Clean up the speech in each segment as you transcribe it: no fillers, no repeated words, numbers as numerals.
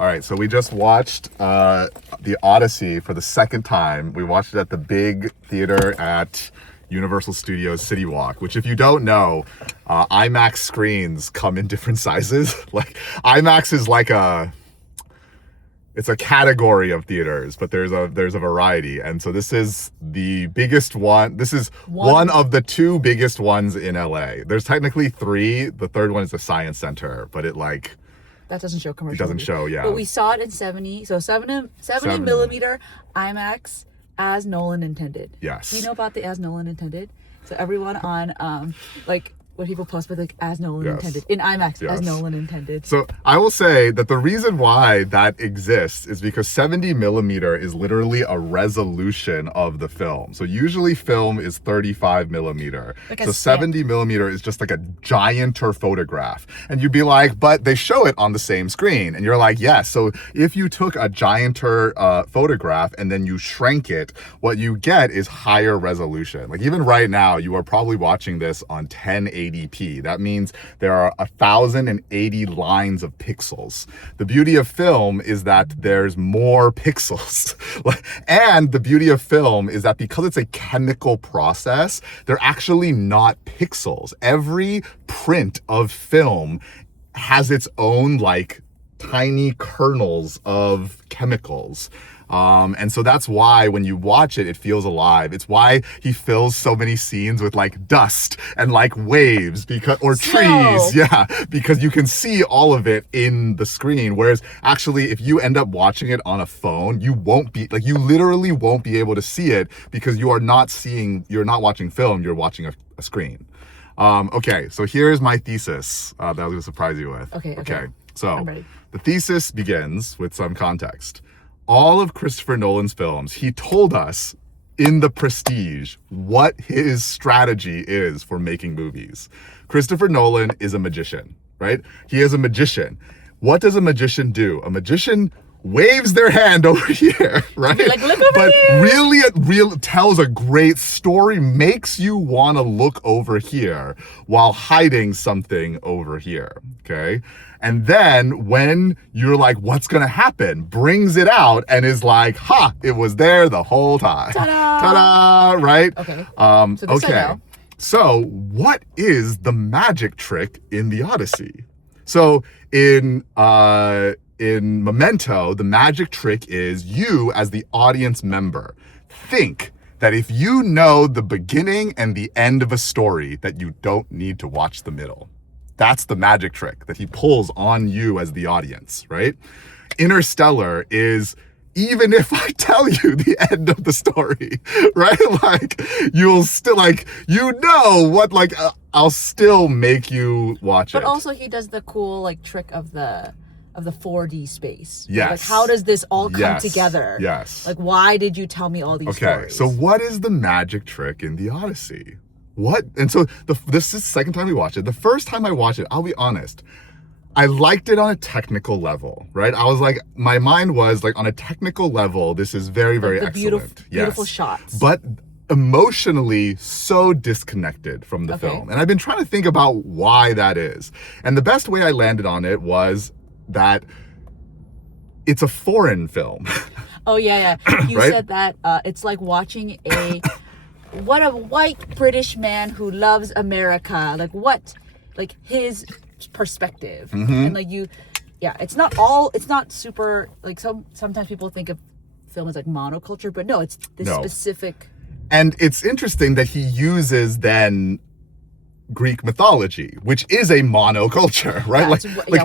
All right, so we just watched The Odyssey for the second time. We watched it at the big theater at Universal Studios City Walk, which if you don't know, IMAX screens come in different sizes. Like IMAX is like it's a category of theaters, but there's a variety. And so this is the biggest one. This is one of the two biggest ones in LA. There's technically three. The third one is the Science Center, but that doesn't show commercial. It doesn't show, yeah. But we saw it in 70 millimeter IMAX as Nolan intended. Yes. Do you know about the as Nolan intended? So everyone on when people post with as Nolan intended in IMAX as Nolan intended. So I will say that the reason why that exists is because 70 millimeter is literally a resolution of the film. So usually film is 35 millimeter. So 70 millimeter is just like a gianter photograph. And you'd be like, but they show it on the same screen. And you're like, yes. So if you took a gianter photograph and then you shrank it, what you get is higher resolution. Like even right now, you are probably watching this on 1080p. That means there are 1,080 lines of pixels. The beauty of film is that there's more pixels. And the beauty of film is that because it's a chemical process, they're actually not pixels. Every print of film has its own like tiny kernels of chemicals. And so that's why when you watch it, it feels alive. It's why he fills so many scenes with like dust and like waves or trees. Yeah, because you can see all of it in the screen. Whereas actually, if you end up watching it on a phone, you literally won't be able to see it because you're not watching film, you're watching a screen. Okay, so here's my thesis that I was gonna surprise you with. Okay. So the thesis begins with some context. All of Christopher Nolan's films, he told us in The Prestige what his strategy is for making movies. Christopher Nolan is a magician, right? He is a magician. What does a magician do? A magician waves their hand over here, right? Like, look over but here. Really, it tells a great story, makes you want to look over here while hiding something over here, okay? And then when you're like, what's going to happen? Brings it out and is like, ha, it was there the whole time. Ta-da! Ta-da, right? Okay. So this I know. So what is the magic trick in The Odyssey? So in Memento, the magic trick is you as the audience member think that if you know the beginning and the end of a story, that you don't need to watch the middle. That's the magic trick that he pulls on you as the audience, right? Interstellar is, even if I tell you the end of the story, right? Like, you'll still, I'll still make you watch it. But also he does the cool, trick of the 4D space. Yes. Like, how does this all come together? Yes. Like, why did you tell me all these stories? Okay, so what is the magic trick in The Odyssey? What? And so this is the second time we watched it. The first time I watched it, I'll be honest, I liked it on a technical level, right? I was like, my mind was like, on a technical level, this is very, very excellent. Beautiful shots. But emotionally so disconnected from the film. And I've been trying to think about why that is. And the best way I landed on it was that it's a foreign film. Oh, yeah. You right? said that it's like watching what a white British man who loves America, his perspective. And it's not super, sometimes people think of film as like monoculture, but no, it's this specific. And it's interesting that he uses then Greek mythology, which is a monoculture, right?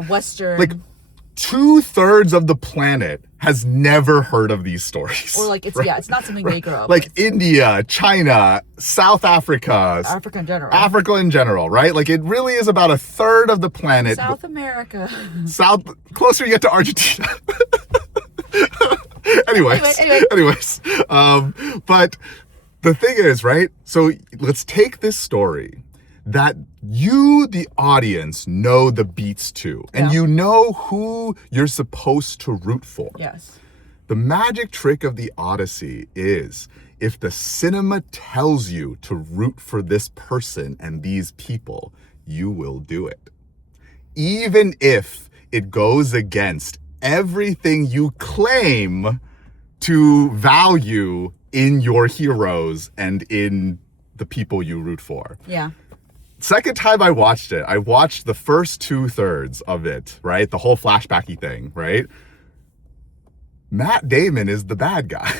Western. 2/3 of the planet has never heard of these stories. Or it's not something they grow up with. with. India, China, South Africa. Africa in general. Right? Like, it really is about 1/3 of the planet. South America. Closer you get to Argentina. Anyways. But the thing is, right? So let's take this story that you, the audience, know the beats to, and you know who you're supposed to root for. Yes. The magic trick of The Odyssey is, if the cinema tells you to root for this person and these people, you will do it. Even if it goes against everything you claim to value in your heroes and in the people you root for. Yeah. Second time I watched it, I watched the first 2/3 of it, right? The whole flashbacky thing, right? Matt Damon is the bad guy.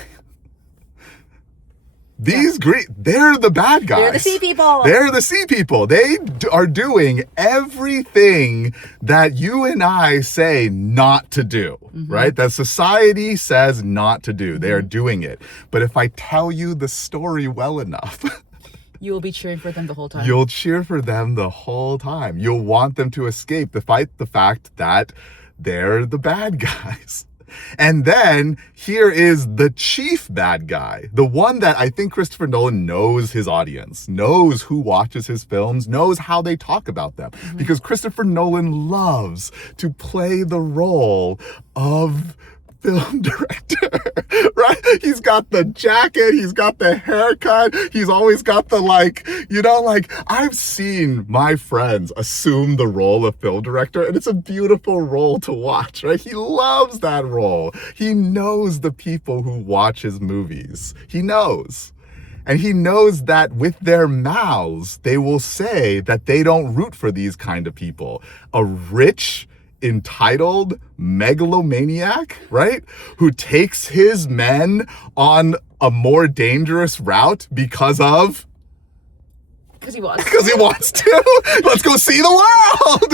They're the bad guys. They're the sea people. They're the sea people. They are doing everything that you and I say not to do, right? That society says not to do. They are doing it. But if I tell you the story well enough, you will be cheering for them the whole time. You'll cheer for them the whole time. You'll want them to escape despite the fact that they're the bad guys. And then here is the chief bad guy, the one that I think Christopher Nolan knows his audience, knows who watches his films, knows how they talk about them. Because Christopher Nolan loves to play the role of film director, right? He's got the jacket, he's got the haircut, he's always got the I've seen my friends assume the role of film director, and it's a beautiful role to watch, right? He loves that role. He knows the people who watch his movies. He knows. And he knows that with their mouths, they will say that they don't root for these kind of people. A rich, entitled megalomaniac, right? Who takes his men on a more dangerous route because he wants to. Let's go see the world.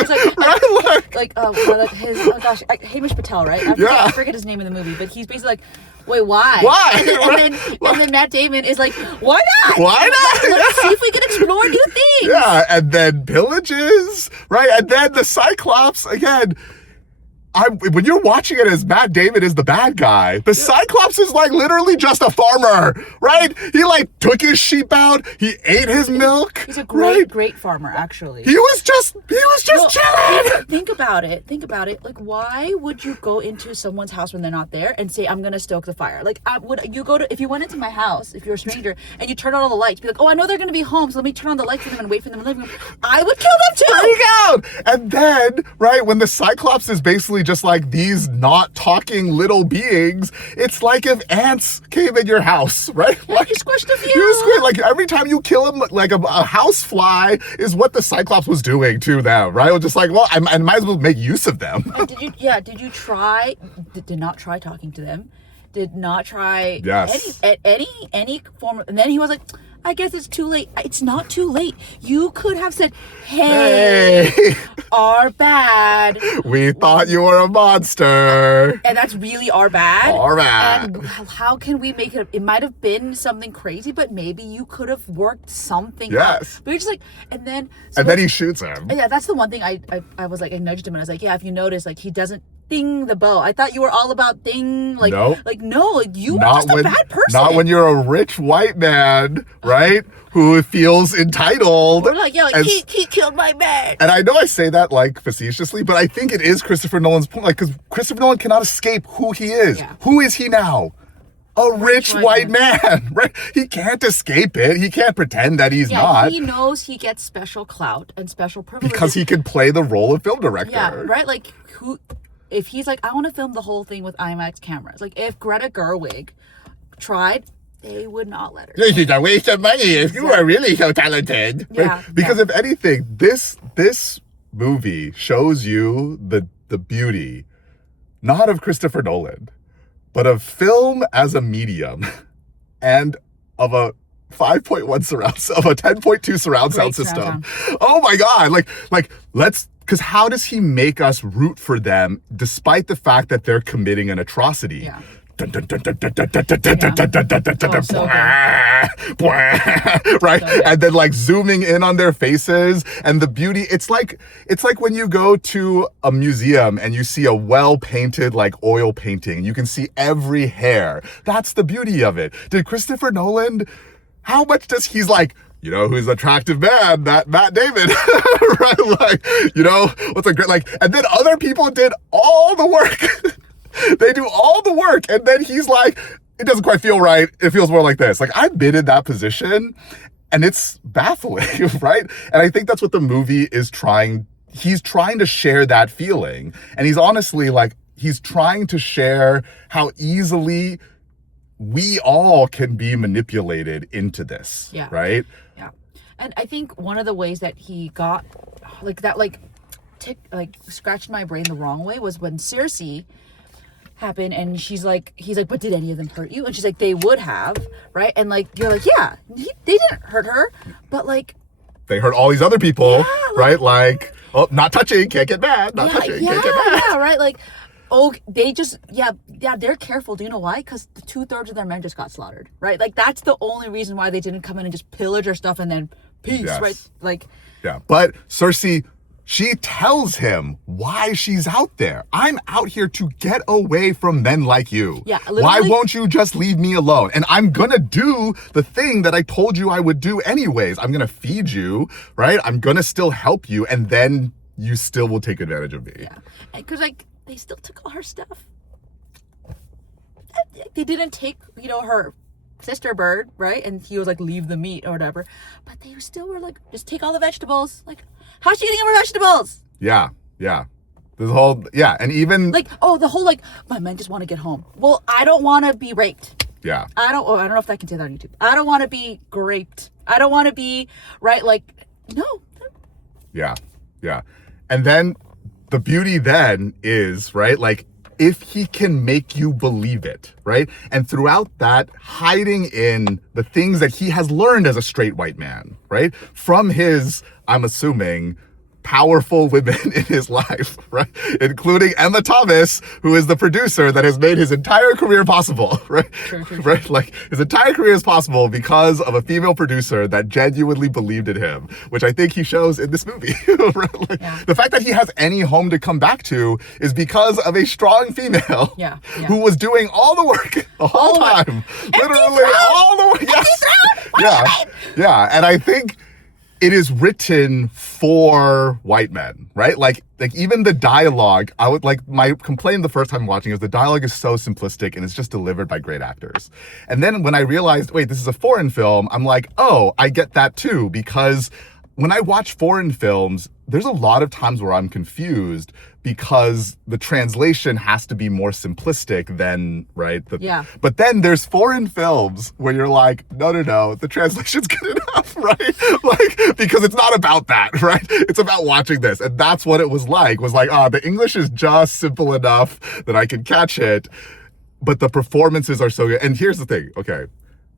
Hamish Patel, right? I forget his name in the movie, but he's basically like, wait, why? Why? And then Matt Damon is like, why not? Why not? Let's see if we can explore new things. Yeah, and then pillages, right? And then the Cyclops, again, when you're watching it as Matt Damon is the bad guy, the Cyclops is like literally just a farmer, right? He took his sheep out, he ate his milk. He's a great farmer, actually. He was just chilling. Think about it. Like, why would you go into someone's house when they're not there and say, I'm gonna stoke the fire? Like, if you went into my house, if you're a stranger, and you turn on all the lights, be like, oh, I know they're gonna be home, so let me turn on the lights for them and wait for them in the living room. I would kill them too. Freak out. And then, right, when the Cyclops is basically just like these not talking little beings, it's like if ants came in your house, right? Like you squished a few. Every time you kill him, like a house fly is what the Cyclops was doing to them, right? It was just like, well, I might as well make use of them. Did you try? Did not try talking to them. Did not try any form. And then he was like, I guess it's too late. It's not too late. You could have said, hey. Our bad. We thought you were a monster. And that's really our bad. Our bad. And how can we make it? It might have been something crazy, but maybe you could have worked something out. But you're just like, and then he shoots him. Yeah, that's the one thing I was like, I nudged him and I was like, yeah, if you notice, like he doesn't ding the bow. I thought you were all about ding. You were just a bad person. Not when you're a rich white man, right? Who feels entitled. We're like, he killed my man. And I know I say that facetiously, but I think it is Christopher Nolan's point. Because Christopher Nolan cannot escape who he is. Yeah. Who is he now? A rich white man, right? He can't escape it. He can't pretend that he's not. He knows he gets special clout and special privileges. Because he can play the role of film director. Yeah, right? If he's like, I want to film the whole thing with IMAX cameras. Like, if Greta Gerwig tried, they would not let her. This is a waste of money if you are really so talented. Yeah. Because if anything, this movie shows you the beauty, not of Christopher Nolan, but of film as a medium and of a 5.1 surround, of a 10.2 surround sound system. Oh my God. Because how does he make us root for them despite the fact that they're committing an atrocity? Yeah. Right? And then zooming in on their faces and the beauty. It's like when you go to a museum and you see a well-painted oil painting. You can see every hair. That's the beauty of it. Did Christopher Nolan, how much does he's you know who's an attractive man? That Matt Damon, right? What's a great, and then other people did all the work. They do all the work. And then he's like, it doesn't quite feel right. It feels more like this. I've been in that position and it's baffling, right? And I think that's what the movie is trying. He's trying to share that feeling. And he's honestly he's trying to share how easily we all can be manipulated into this. Yeah. Right? Yeah. And I think one of the ways that he got like that scratched my brain the wrong way was when Cersei happened and he's like, but did any of them hurt you? And she's like, they would have, right? And like you're like, yeah, they didn't hurt her, but like they hurt all these other people, yeah, right? Like, oh, not touching, can't get mad, not touching, can't get mad. Yeah, right? Like, oh, they just, they're careful. Do you know why? Because 2/3 of their men just got slaughtered, right? Like, that's the only reason why they didn't come in and just pillage her stuff and then peace, Yes. right? Like, yeah, but Cersei, she tells him why she's out there. I'm out here to get away from men like you. Yeah, why literally. won't you just leave me alone? And I'm gonna do the thing that I told you I would do anyways. I'm gonna feed you, right? I'm gonna still help you, and then you still will take advantage of me. yeah. Because, like, they still took all her stuff. They didn't take, her sister bird, right? And he was like, leave the meat or whatever. But they still were like, just take all the vegetables. Like, how's she getting more vegetables? Yeah. This whole, and even... Like, the whole, like, my men just want to get home. Well, I don't want to be raped. Yeah. I don't know if I can say that on YouTube. I don't want to be raped. I don't want to be, right? Like, no. Yeah. And then the beauty then is, right, like, if he can make you believe it, right? And throughout that, hiding in the things that he has learned as a straight white man, right? From his, I'm assuming, powerful women in his life, right? Including Emma Thomas, who is the producer that has made his entire career possible, right? True. Right? Like, his entire career is possible because of a female producer that genuinely believed in him, which I think he shows in this movie. Right? Like, Yeah. the fact that he has any home to come back to is because of a strong female Yeah. who was doing all the work the whole All the time. work. Literally all the work. Yes. Yeah. And I think it is written for white men, right? Like even the dialogue, I would like, my complaint the first time watching is the dialogue is so simplistic and it's just delivered by great actors. And then when I realized, wait, this is a foreign film, I'm like, oh, I get that too, because when I watch foreign films, there's a lot of times where I'm confused because the translation has to be more simplistic than, right? Yeah. But then there's foreign films where you're like, no, the translation's good enough, right? Like, because it's not about that, right? It's about watching this. And that's what it was like, the English is just simple enough that I can catch it, but the performances are so good. And here's the thing, okay,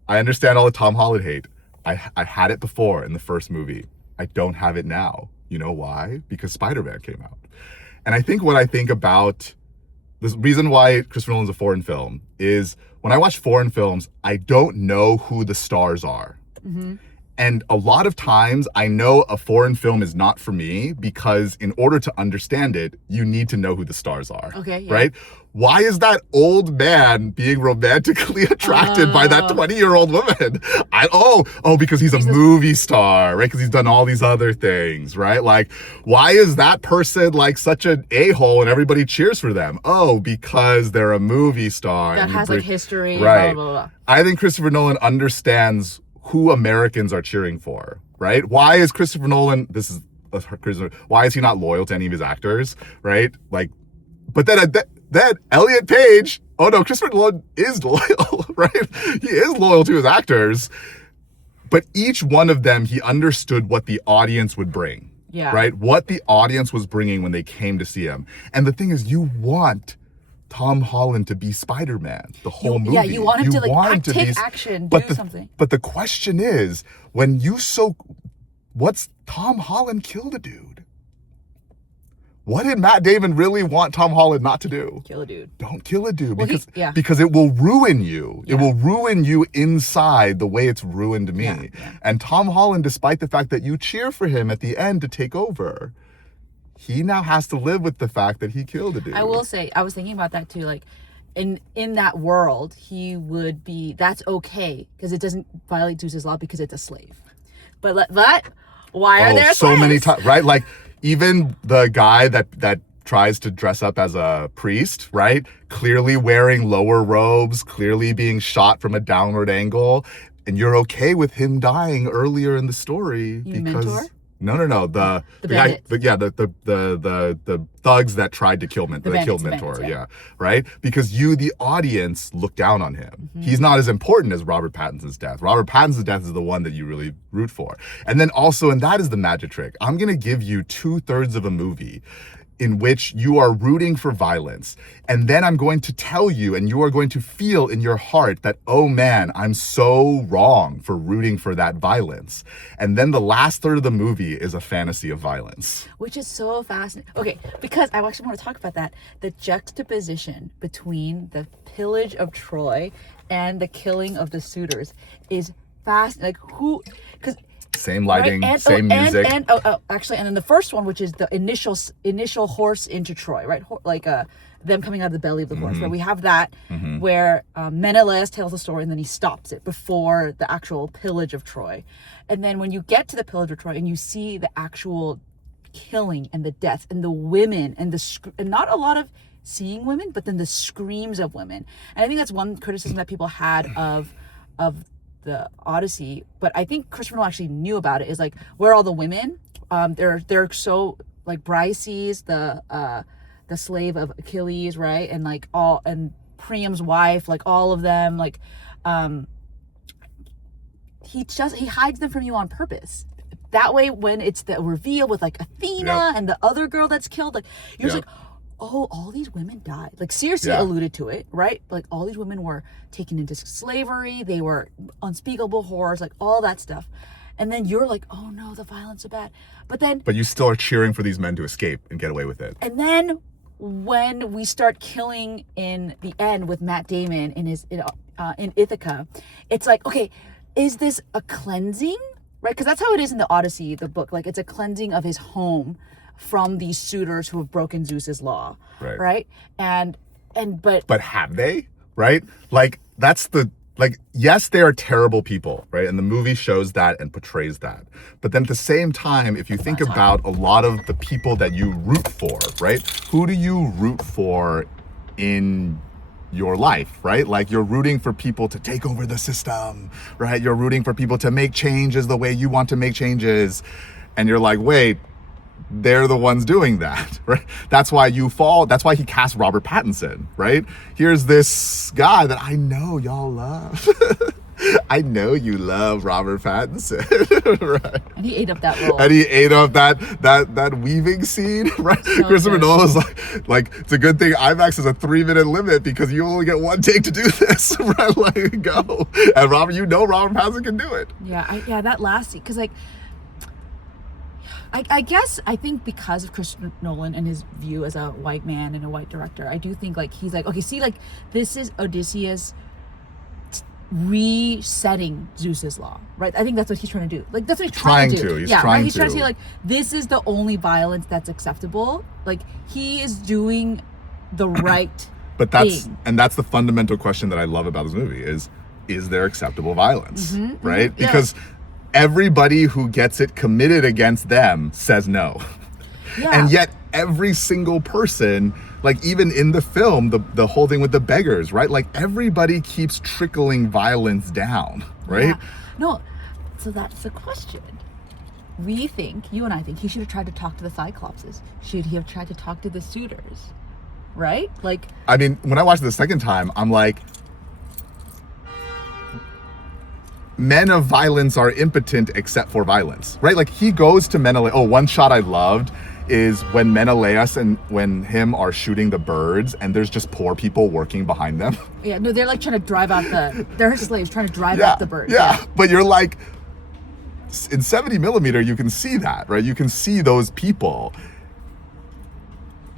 I understand all the Tom Holland hate. I had it before in the first movie. I don't have it now. You know why? Because Spider-Man came out. And I think what I think about the reason why Christopher Nolan's a foreign film is when I watch foreign films, I don't know who the stars are. Mm-hmm. And a lot of times I know a foreign film is not for me because in order to understand it, you need to know who the stars are. Okay. Yeah. Right? Why is that old man being romantically attracted by that 20-year-old woman? Because he's a movie star, right? Because he's done all these other things, right? Like, why is that person like such an a-hole and everybody cheers for them? Oh, because they're a movie star. That has like history. Right. Blah, blah, blah. I think Christopher Nolan understands who Americans are cheering for, right? Why is Christopher Nolan, why is he not loyal to any of his actors, right? Like, but then Elliot Page, Christopher Nolan is loyal, right? He is loyal to his actors, but each one of them, he understood what the audience would bring, right? What the audience was bringing when they came to see him. And the thing is, you want Tom Holland to be Spider-Man the whole movie. Yeah, you want him to take action, do something. But the question is, what's Tom Holland killed a dude? What did Matt Damon really want Tom Holland not to do? Kill a dude. Don't kill a dude, Well, because it will ruin you. Yeah. It will ruin you inside the way it's ruined me. Yeah. And Tom Holland, despite the fact that you cheer for him at the end to take over, he now has to live with the fact that he killed a dude. I will say, I was thinking about that too. Like, in that world, he would be, that's okay because it doesn't violate Zeus's law because it's a slave. But why are there so slaves? many times, right? Like, even the guy that tries to dress up as a priest, right? Clearly wearing lower robes, clearly being shot from a downward angle, and you're okay with him dying earlier in the story Mentor? No. The guy, bandits. the thugs that tried to kill Mentor. They killed bandits, Mentor, yeah. yeah. Right? Because you, the audience, look down on him. He's not as important as Robert Pattinson's death. Robert Pattinson's death is the one that you really root for. And then also, and that is the magic trick, I'm gonna give you 2/3 of a movie in which you are rooting for violence. And then I'm going to tell you, and you are going to feel in your heart that, oh man, I'm so wrong for rooting for that violence. And then the last third of the movie is a fantasy of violence. Which is so fascinating. Okay, because I actually want to talk about that. The juxtaposition between the pillage of Troy and the killing of the suitors is fast. Like who, because same lighting, same music. And actually, and then the first one, which is the initial horse into Troy, right? Like them coming out of the belly of the horse, where we have that, where Menelaus tells the story and then he stops it before the actual pillage of Troy. And then when you get to the pillage of Troy and you see the actual killing and the death and the women and and not a lot of seeing women, but then the screams of women. And I think that's one criticism that people had of the Odyssey, but I think Christopher Nolan actually knew about it, is like, where are all the women? They're so, like, Briseis, the slave of Achilles, right? And like and Priam's wife, like all of them, like he hides them from you on purpose. That way, when it's the reveal with like Athena and the other girl that's killed, like you're just like, oh, all these women died. Like Circe alluded to it, right? Like all these women were taken into slavery. They were unspeakable horrors, like all that stuff. And then you're like, oh no, the violence so bad. But you still are cheering for these men to escape and get away with it. And then when we start killing in the end with Matt Damon in Ithaca, it's like, okay, is this a cleansing? Right? Because that's how it is in the Odyssey, the book. Like, it's a cleansing of his home from these suitors who have broken Zeus's law. Right? But have they? Right? Like, yes, they are terrible people, right? And the movie shows that and portrays that. But then at the same time, if you think about a lot of the people that you root for, right? Who do you root for in your life, right? Like, you're rooting for people to take over the system, right? You're rooting for people to make changes the way you want to make changes. And you're like, wait, they're the ones doing that, right? That's why you fall. That's why he cast Robert Pattinson, right? Here's this guy that I know y'all love. I know you love Robert Pattinson, right? And he ate up that role. And he ate up that weaving scene, right? So Christopher Nolan was like, it's a good thing IMAX is a 3-minute limit because you only get one take to do this, right? Like, go. And Robert Pattinson can do it. Yeah, that last scene, because like, I guess I think because of Christopher Nolan and his view as a white man and a white director, I do think like he's like, okay, see, like this is Odysseus resetting Zeus's law, right? I think that's what he's trying to do. Like that's what he's trying to do. He's trying to say like this is the only violence that's acceptable. Like he is doing the right but that's the fundamental question that I love about this movie is there acceptable violence, right? Because everybody who gets it committed against them says no. And yet every single person, like even in the film, the whole thing with the beggars, right? Like everybody keeps trickling violence down, right? No, so that's the question. We think, you and I think, he should have tried to talk to the Cyclopses. Should he have tried to talk to the suitors? Right? Like, I mean, when I watched it the second time, I'm like, men of violence are impotent except for violence, right? Like he goes to Menelaus. Oh, one shot I loved is when Menelaus and when him are shooting the birds and there's just poor people working behind them. Yeah, no, they're like trying to drive out they're slaves trying to drive out the birds. Yeah, but you're like, in 70 millimeter, you can see that, right? You can see those people.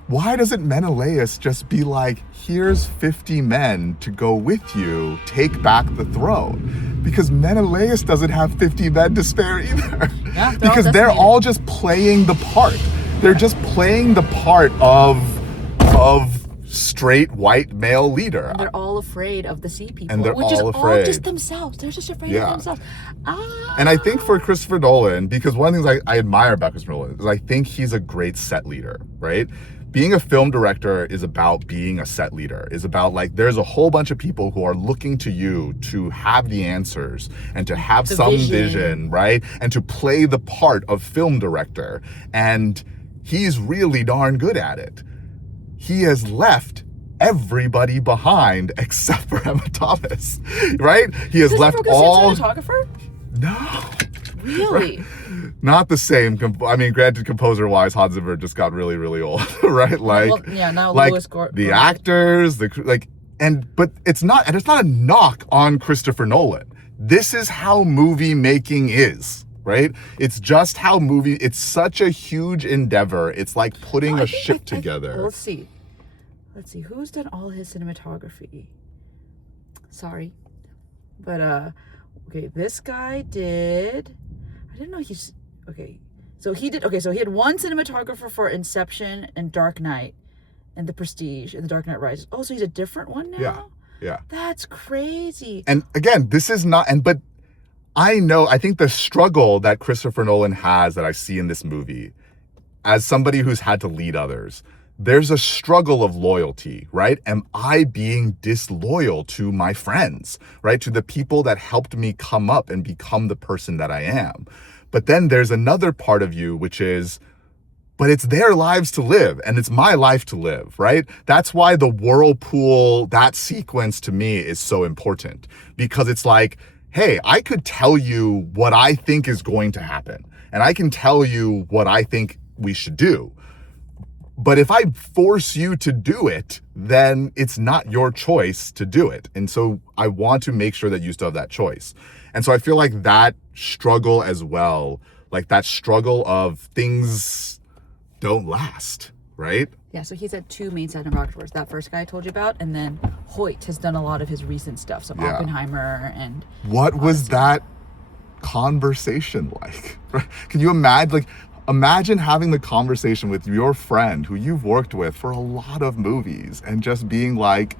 Why doesn't Menelaus just be like, here's 50 men to go with you, take back the throne? Because Menelaus doesn't have 50 men to spare either. Yeah, because they're all just playing the part. They're just playing the part of straight white male leader. And they're all afraid of the sea people. And they're which all is afraid. all just themselves. They're just afraid of themselves. And I think for Christopher Nolan, because one of the things I admire about Christopher Nolan is I think he's a great set leader, right? being a film director is about being a set leader, is about like, there's a whole bunch of people who are looking to you to have the answers and to have some vision, right? And to play the part of film director. And he's really darn good at it. He has left everybody behind except for Emma Thomas, right? He has left all. Cinematographer? No. Really? Right? Not the same. I mean, granted, composer-wise, Hans Zimmer just got really, really old, right? Like, well, yeah, now like Lewis the actors, but it's not a knock on Christopher Nolan. This is how movie making is, right? It's just how it's such a huge endeavor. It's like putting a ship together. Let's see, who's done all his cinematography? Sorry, but okay, this guy did. I didn't know he's okay. So he did. Okay, so he had one cinematographer for Inception and Dark Knight, and The Prestige and The Dark Knight Rises. Oh, so he's a different one now. Yeah. That's crazy. And again, this is not. But I think the struggle that Christopher Nolan has that I see in this movie, as somebody who's had to lead others, there's a struggle of loyalty, right? Am I being disloyal to my friends, right? To the people that helped me come up and become the person that I am. But then there's another part of you, which is, but it's their lives to live and it's my life to live, right? That's why the whirlpool, that sequence to me is so important, because it's like, hey, I could tell you what I think is going to happen and I can tell you what I think we should do. But if I force you to do it, then it's not your choice to do it. And so I want to make sure that you still have that choice. And so I feel like that struggle as well, like that struggle of things don't last, right? Yeah, so he's had two main cinematographers. That first guy I told you about, and then Hoyt has done a lot of his recent stuff. So Oppenheimer and what Odyssey. Was that conversation like? Can you imagine having the conversation with your friend who you've worked with for a lot of movies and just being like,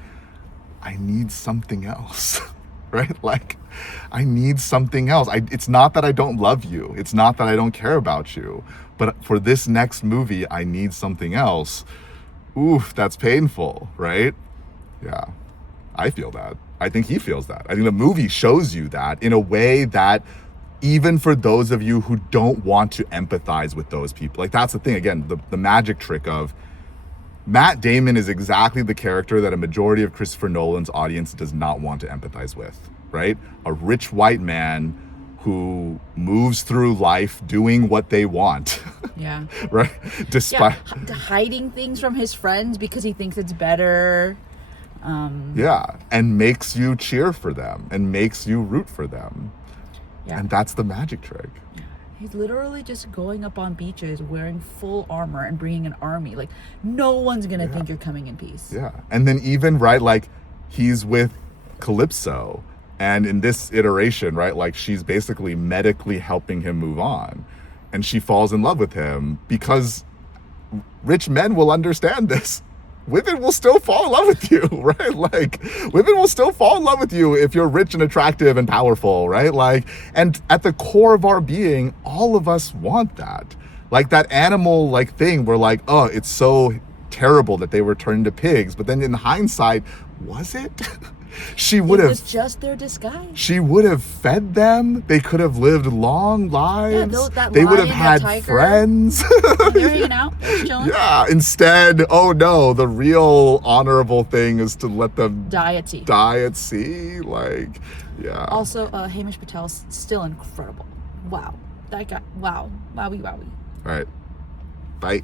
I need something else, right? Like, I need something else. It's not that I don't love you. It's not that I don't care about you. But for this next movie, I need something else. Oof, that's painful, right? Yeah, I feel that. I think he feels that. I think the movie shows you that in a way that even for those of you who don't want to empathize with those people, like that's the thing, again, the magic trick of Matt Damon is exactly the character that a majority of Christopher Nolan's audience does not want to empathize with, right? A rich white man who moves through life doing what they want. Yeah. Right? Despite hiding things from his friends because he thinks it's better. And makes you cheer for them and makes you root for them. Yeah. And that's the magic trick. Yeah. He's literally just going up on beaches wearing full armor and bringing an army. Like, no one's going to think you're coming in peace. Yeah. And then even, right, like, he's with Calypso. And in this iteration, right, like, she's basically medically helping him move on. And she falls in love with him because rich men will understand this. Women will still fall in love with you, right? Like, women will still fall in love with you if you're rich and attractive and powerful, right? Like, and at the core of our being, all of us want that. Like that animal, like, thing where like, oh, it's so terrible that they were turned into pigs. But then in hindsight, was it? It was just their disguise. She would have fed them. They could have lived long lives. They would have had friends. They're hanging out. They're chilling. Yeah. Instead, oh no, the real honorable thing is to let them die at sea. Like, yeah. Also, Hamish Patel's still incredible. Wow. That guy. Wow. Wowie. All right. Bye.